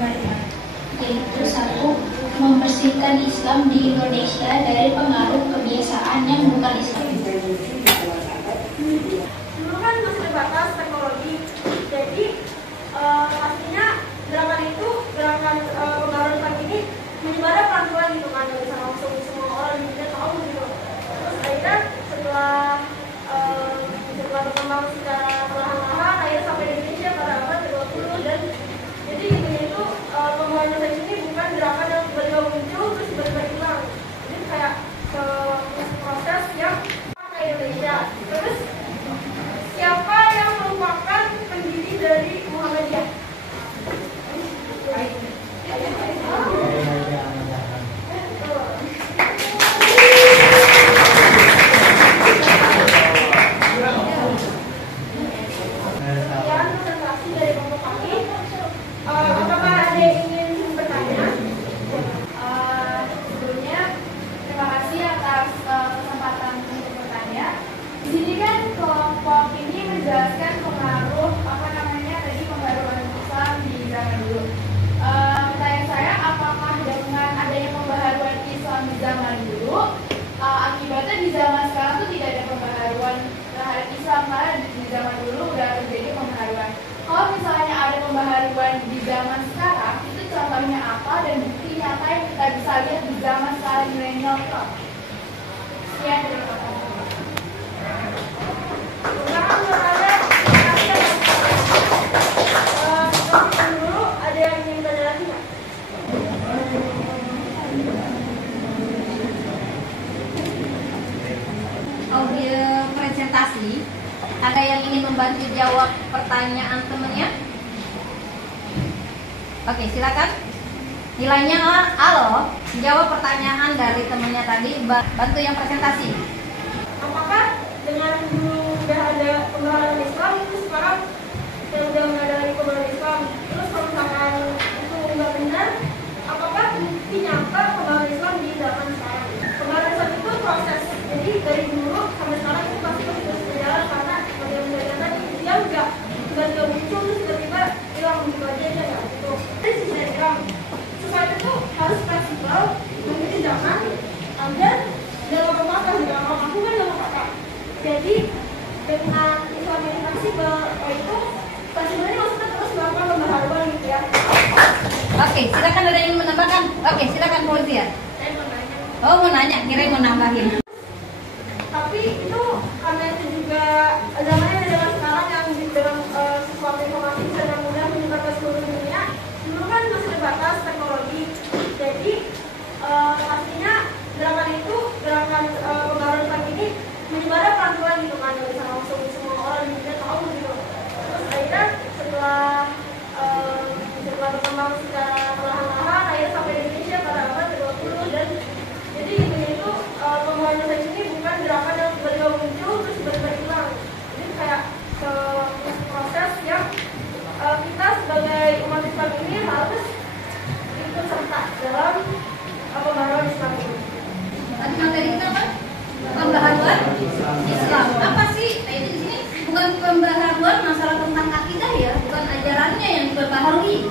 pembaruan, yaitu satu, membersihkan Islam di Indonesia dari pengaruh kebiasaan yang bukan Islam. Dulu kan masih terbatas teknologi, jadi pastinya gerakan pembaruan Islam ini menyebarnya pelan-pelan gitu kan, nggak bisa langsung semua orang di dunia tahu gitu. Terus akhirnya setelah berkembang secara perlahan-lahan, akhirnya sampai di Indonesia pada abad ke-20 dan jadi intinya itu pembaruan Islam ini bukan gerakan yang tiba-tiba muncul terus tiba-tiba hilang. Jadi kayak proses yang ke Indonesia. Terus siapa yang merupakan pendiri dari Muhammadiyah? Akibatnya di zaman sekarang tuh tidak ada pembaharuan terhadap Islam karena di zaman dulu udah terjadi pembaharuan. Kalau misalnya ada pembaharuan di zaman sekarang, itu contohnya apa dan bukti nyata yang kita bisa lihat di zaman sekarang milenial itu? Sekian dari kami. Dulu ada yang ingin tanya lagi nggak? Audio presentasi. Ada yang ingin membantu jawab pertanyaan temannya? Oke, silakan. Nilainya halo. Jawab pertanyaan dari temannya tadi. Bantu yang presentasi. Apakah dengan dulu udah ada pembaharuan Islam, terus sekarang yang udah nggak ada lagi pembaharuan Islam, terus kalau misalkan itu nggak benar, apakah bukti nyata pembaharuan Islam di zaman sekarang? Pembaharuan Islam itu proses, jadi dari dulu sampai sekarang itu pasti terus berjalan karena bagaimana tadi dia nggak tiba-tiba muncul terus tiba-tiba hilang begitu aja ya gitu. Dari sisi Islam, sesuatu itu harus fleksibel mengikuti zaman agar dalam pemakan dalam aku kan dalam kata. Jadi dengan Islam yang fleksibel itu fleksibelnya maksudnya terus melakukan pembaharuan gitu ya. Oke, silakan, ada yang menambahkan. Oke, silakan Fauzia. Saya mau nanya. Oh, mau nanya, kirain mau nambahin. Tapi itu karena itu juga zamannya dengan sekarang yang dalam sesuatu informasi bisa dengan mudah menyebar ke seluruh dunia. Dulu kan masih terbatas teknologi, jadi pastinya gerakan pembaruan Islam ini menyebarnya pelan-pelan gitu kan, nggak bisa langsung semua orang di dunia tahu gitu. Terus akhirnya setelah berkembang secara perlahan-lahan, akhirnya sampai di Indonesia pada abad ke-20 dan jadi intinya itu pembaruan Islam ini bukan gerakan yang tiba-tiba muncul terus tiba-tiba hilang. Jadi kayak proses yang kita sebagai umat Islam ini harus ikut serta dalam pembaruan Islam ini. Tadi materi kita apa? Pembaharuan Islam. Apa sih? Nah, itu di sini bukan pembaharuan masalah tentang akidah ya, bukan ajarannya yang diperbaharui.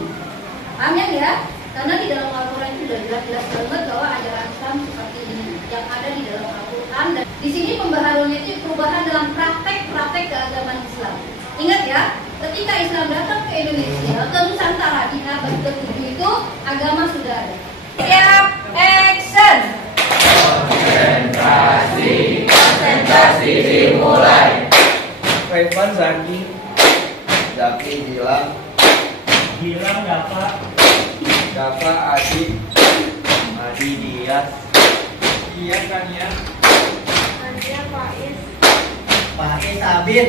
Paham ya? Karena di dalam Al-Quran itu sudah jelas-jelas banget bahwa ajaran Islam seperti ini yang ada di dalam Al-Quran. Dan di sini pembaharuannya itu perubahan dalam praktek keagamaan Islam. Ingat ya, ketika Islam datang ke Indonesia, ke Nusantara di abad ke-7 itu agama sudah ada. Siap, action. Konsentrasi dimulai. Revan Zaki Gilang Gapa Adi Dias Kania Faiz Abin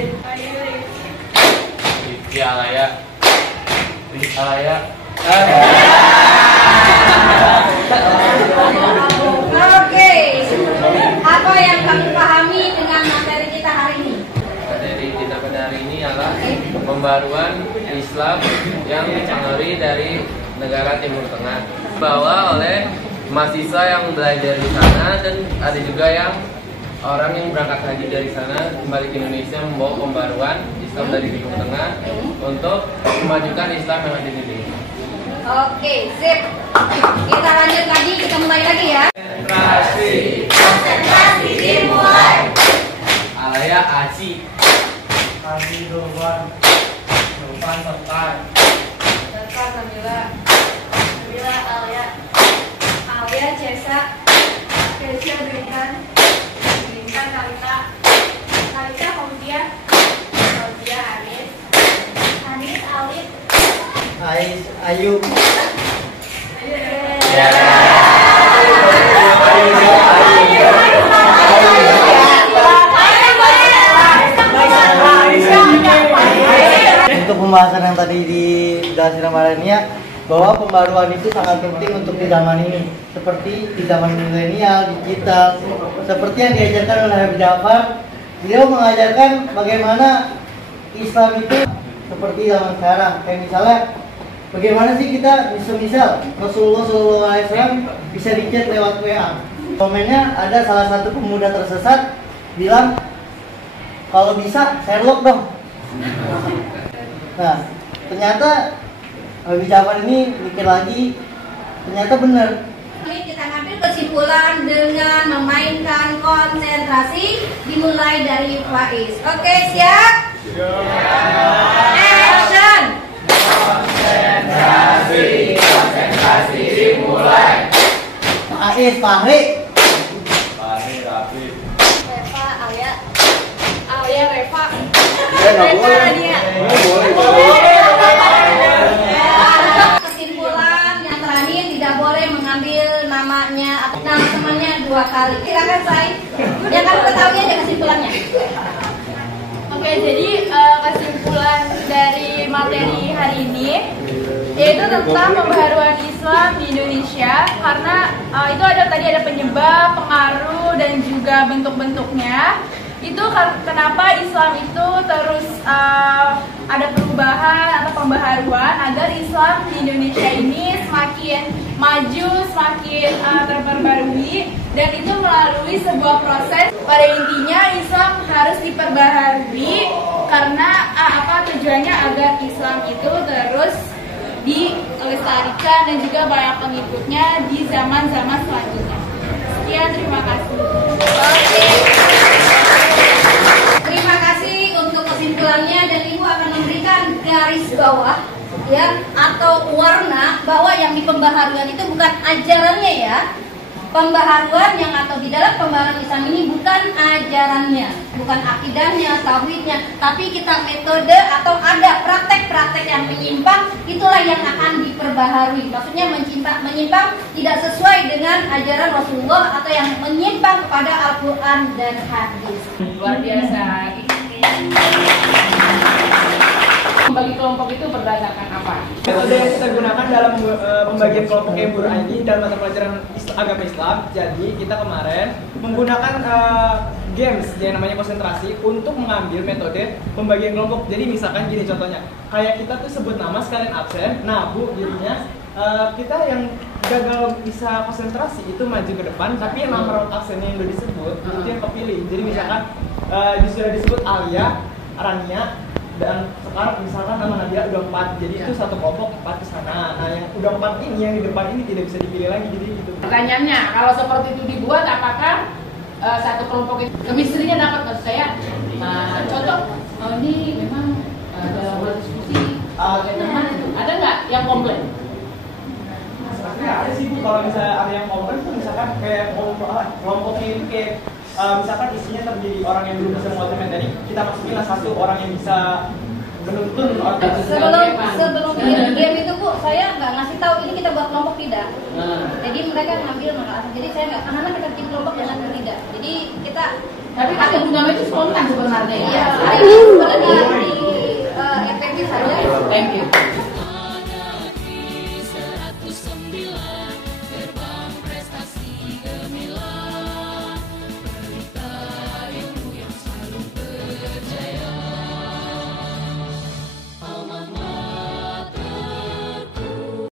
Rifki Alaya. Oke, apa yang kamu pahami dengan materi kita hari ini? Materi kita pada hari ini adalah pembaruan Islam yang dipengaruhi dari negara Timur Tengah, dibawa oleh mahasiswa yang belajar di sana dan ada juga yang orang yang berangkat haji dari sana kembali ke Indonesia membawa pembaruan Islam dari Timur Tengah untuk memajukan Islam yang ada di Indonesia. Oke, sip. Kita lanjut lagi, kita mulai lagi ya. Konsentrasi dimulai. Alaya Aci. Aji Durban. Durban Sekar. Serta Nabila. Nabila Alia. Alia Cesa. Keisha Berikan. Bintang Kalita. Kalita Fauzia. Fauzia Anis. Anis Alif. Ais Ayu. Untuk pembahasan yang tadi dijelasin sama Rania, bahwa pembaruan itu sangat penting untuk di zaman ini, seperti di zaman milenial, digital, seperti yang diajarkan oleh Habib Ja'far. Beliau mengajarkan bagaimana Islam itu seperti zaman sekarang. Kayak misalnya, bagaimana sih kita misal Rasulullah SAW bisa di-chat lewat WA. Komennya ada salah satu pemuda tersesat bilang, kalau bisa Sherlock dong. Nah, ternyata Habib Ja'far ini mikir lagi, ternyata benar. Ini kita ngambil kesimpulan dengan memainkan konsentrasi dimulai dari Faiz. Oke, siap? Action! Konsentrasi dimulai. Faiz, Fahri. Reva Alia. Alia Reva. Kesimpulan yang terakhir, tidak boleh mengambil namanya atau nama temannya 2 kali. Silakan Say. Yang kamu ketahui aja kesimpulannya. Oke, jadi kesimpulan dari materi hari ini yaitu tentang pembaharuan Islam di Indonesia, karena itu tadi ada penyebab, pengaruh, dan juga bentuk-bentuknya. Itu kenapa Islam itu terus ada perubahan atau pembaharuan agar Islam di Indonesia ini semakin maju, semakin terperbarui, dan itu melalui sebuah proses. Pada intinya Islam harus diperbaharui karena tujuannya agar Islam itu terus dilestarikan dan juga banyak pengikutnya di zaman-zaman selanjutnya. Sekian, terima kasih. Terima kasih untuk kesimpulannya, dan Ibu akan memberikan garis bawah ya atau warna bahwa yang di pembaharuan itu bukan ajarannya ya. Pembaharuan yang atau di dalam pembaharuan Islam ini bukan ajarannya, bukan akidahnya, tauhidnya, tapi kita metode atau ada praktek-praktek yang menyimpang, itulah yang akan diperbaharui. Maksudnya menyimpang tidak sesuai dengan ajaran Rasulullah atau yang menyimpang kepada Al-Quran dan hadis. Luar biasa. Membagi kelompok itu berdasarkan apa? Metode yang kita gunakan dalam pembagian kelompok Ebur ini dalam mata pelajaran agama Islam. Jadi kita kemarin menggunakan games yang namanya konsentrasi untuk mengambil metode pembagian kelompok. Jadi misalkan gini contohnya, kayak kita tuh sebut nama sekalian absen. Nah Bu, jadinya kita yang gagal bisa konsentrasi itu maju ke depan, tapi yang nomor absennya yang udah disebut itu yang kepilih. Jadi misalkan sudah disebut Alia, Rania, dan sekarang misalkan nama Nadia udah 4, jadi itu satu kelompok 4 ke sana. Nah yang udah 4 ini, yang di depan ini tidak bisa dipilih lagi, jadi gitu. Pertanyaannya, kalau seperti itu dibuat, apakah satu kelompok itu kemistrinya dapat? Maksud saya, contoh, ini memang ada diskusi, teman itu ada nggak yang komplain? Sebenarnya ada sih Bu, kalau misalnya ada yang komplain tuh misalkan kayak kelompoknya itu kayak misalkan isinya terdiri orang yang belum bisa menguasai materi, kita masukinlah satu orang yang bisa menuntun Sebelum game itu Bu, saya nggak ngasih tahu ini kita buat kelompok tidak. Jadi mereka ngambil maka jadi saya nggak, anak-anak kita bikin kelompok jangan tidak. Jadi kita Tapi kan yang nama itu spontan sebenarnya. Iya, hari ini sebenarnya di FPB saja. Thank you.